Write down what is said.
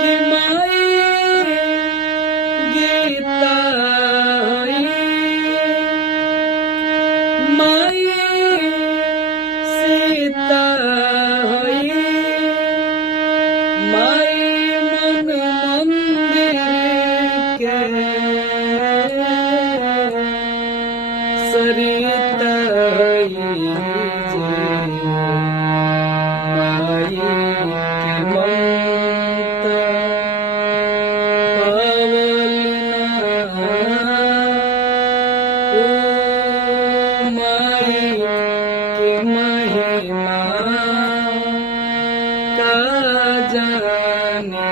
कि माई गीताई माई सीताई माई मन मंदिर के सरिताई माई के ममता पावलना ओ माई के महिमा का जाने